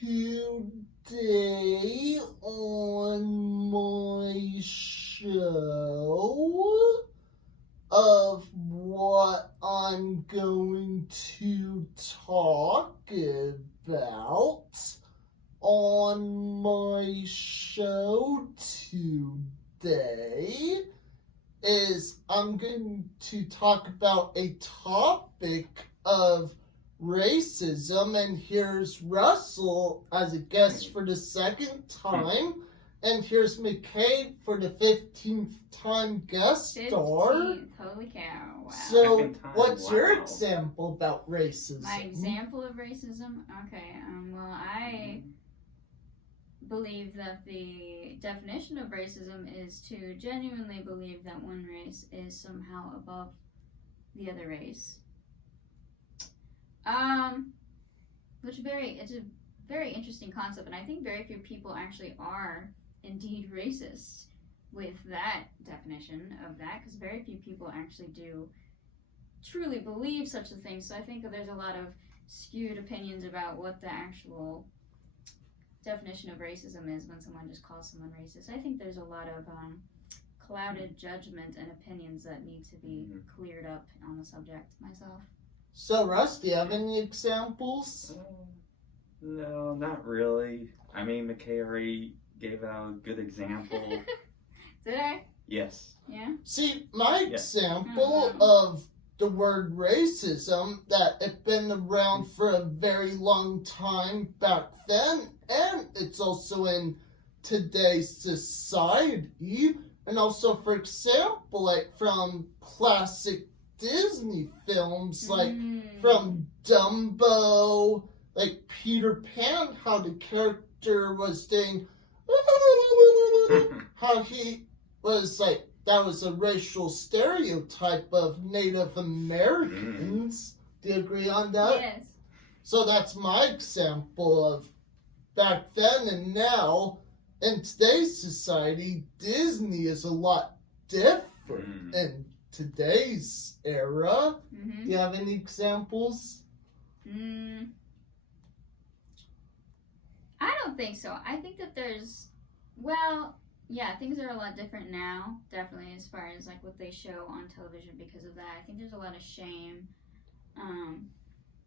Today on my show of what I'm going to talk about on my show today is I'm going to talk about a topic of racism, and here's Russell as a guest for the second time, and here's McKay for the 15th time guest star. 15th, holy cow, wow. So, what's your example about racism? My example of racism? Okay, well, I believe that the definition of racism is to genuinely believe that one race is somehow above the other race. It's a very interesting concept, and I think very few people actually are indeed racist with that definition of that, because very few people actually do truly believe such a thing. So I think that there's a lot of skewed opinions about what the actual definition of racism is when someone just calls someone racist. I think there's a lot of clouded judgment and opinions that need to be cleared up on the subject myself. So, Russ, do you have any examples? No, not really. I mean, McKay already gave out a good example. Did I? Yes. Yeah? See, my example of the word racism, that it's been around for a very long time back then, and it's also in today's society, and also, for example, like from classic Disney films, like from Dumbo, like Peter Pan, how the character was doing, how he was like, that was a racial stereotype of Native Americans. Do you agree on that? Yes. So that's my example of back then and now. In today's society, Disney is a lot different in today's era. Do you have any examples? I don't think so. I think that there's, things are a lot different now, definitely, as far as like what they show on television because of that. I think there's a lot of shame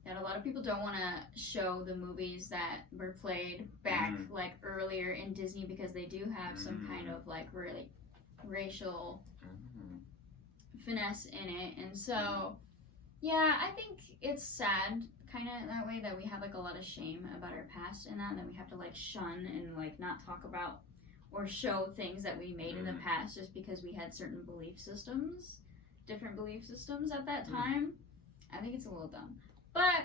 that a lot of people don't want to show the movies that were played back like earlier in Disney because they do have some kind of like really racial finesse in it. And so, yeah, I think it's sad kind of that way that we have like a lot of shame about our past and that we have to like shun and like not talk about or show things that we made in the past just because we had certain different belief systems at that time. I think it's a little dumb. But,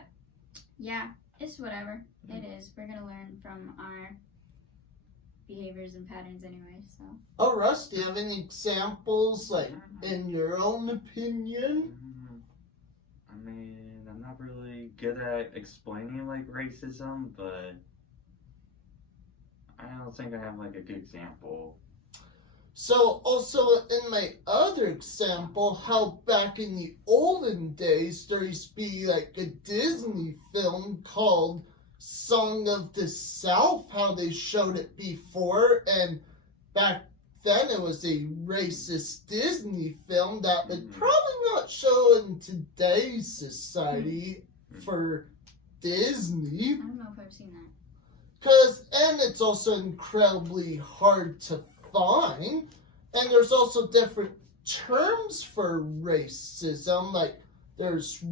yeah, it's whatever. It is. We're going to learn from our behaviors and patterns anyway, so. Oh, Russ, do you have any examples, like, in your own opinion? I mean, I'm not really good at explaining, like, racism, but I don't think I have, like, a good example. So, also, in my other example, how back in the olden days, there used to be, like, a Disney film called Song of the South, how they showed it before, and back then it was a racist Disney film that would probably not show in today's society for Disney. I don't know if I've seen that. And it's also incredibly hard to find, and there's also different terms for racism, like there's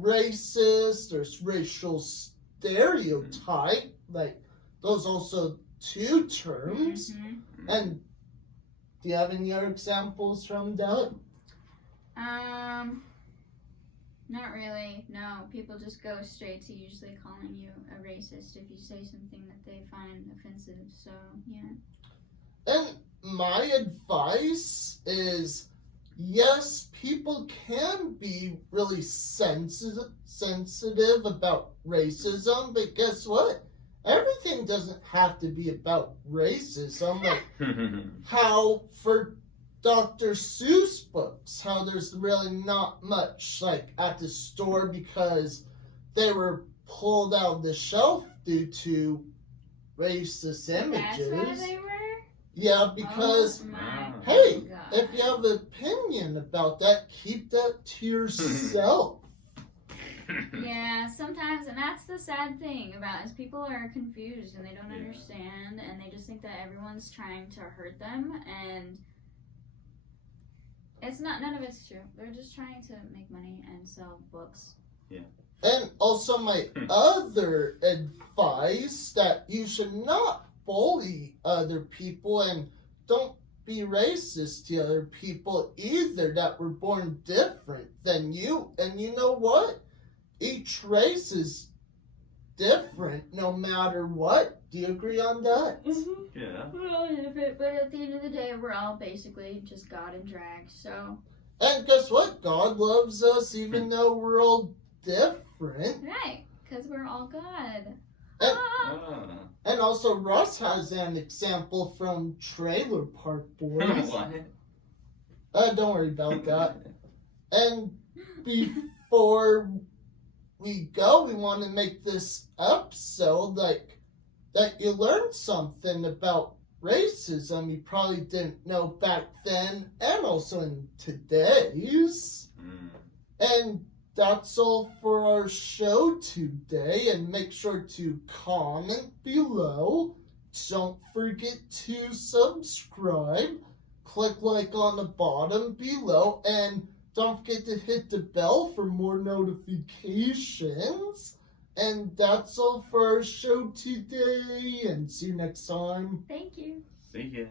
racist, there's racial stereotype, like those also two terms. And do you have any other examples from that? Not really, no. People just go straight to usually calling you a racist if you say something that they find offensive, so yeah. And my advice is, yes, people can be really sensitive about racism, but guess what? Everything doesn't have to be about racism. Like how for Dr. Seuss books, how there's really not much like at the store because they were pulled out of the shelf due to racist images. That's why they were? Yeah, because, Oh my hey, God. if you have an opinion about that, keep that to yourself. Yeah, sometimes, and that's the sad thing about is people are confused and they don't understand, and they just think that everyone's trying to hurt them, and it's not. None of it's true. They're just trying to make money and sell books. And also my other advice that you should not bully other people and don't be racist to other people either that were born different than you. And you know what? Each race is different no matter what. Do you agree on that? Mm-hmm. Yeah. We're all different, but at the end of the day, we're all basically just God and drag. So. And guess what? God loves us even though we're all different. Right, because we're all God. And, Ah. and also Russ has an example from Trailer Park Boys. What? Don't worry about that. And before we go, we want to make this episode like that you learned something about racism you probably didn't know back then and also in today's. And that's all for our show today, and make sure to comment below. Don't forget to subscribe. Click like on the bottom below, and don't forget to hit the bell for more notifications. And that's all for our show today, and see you next time. Thank you. See ya.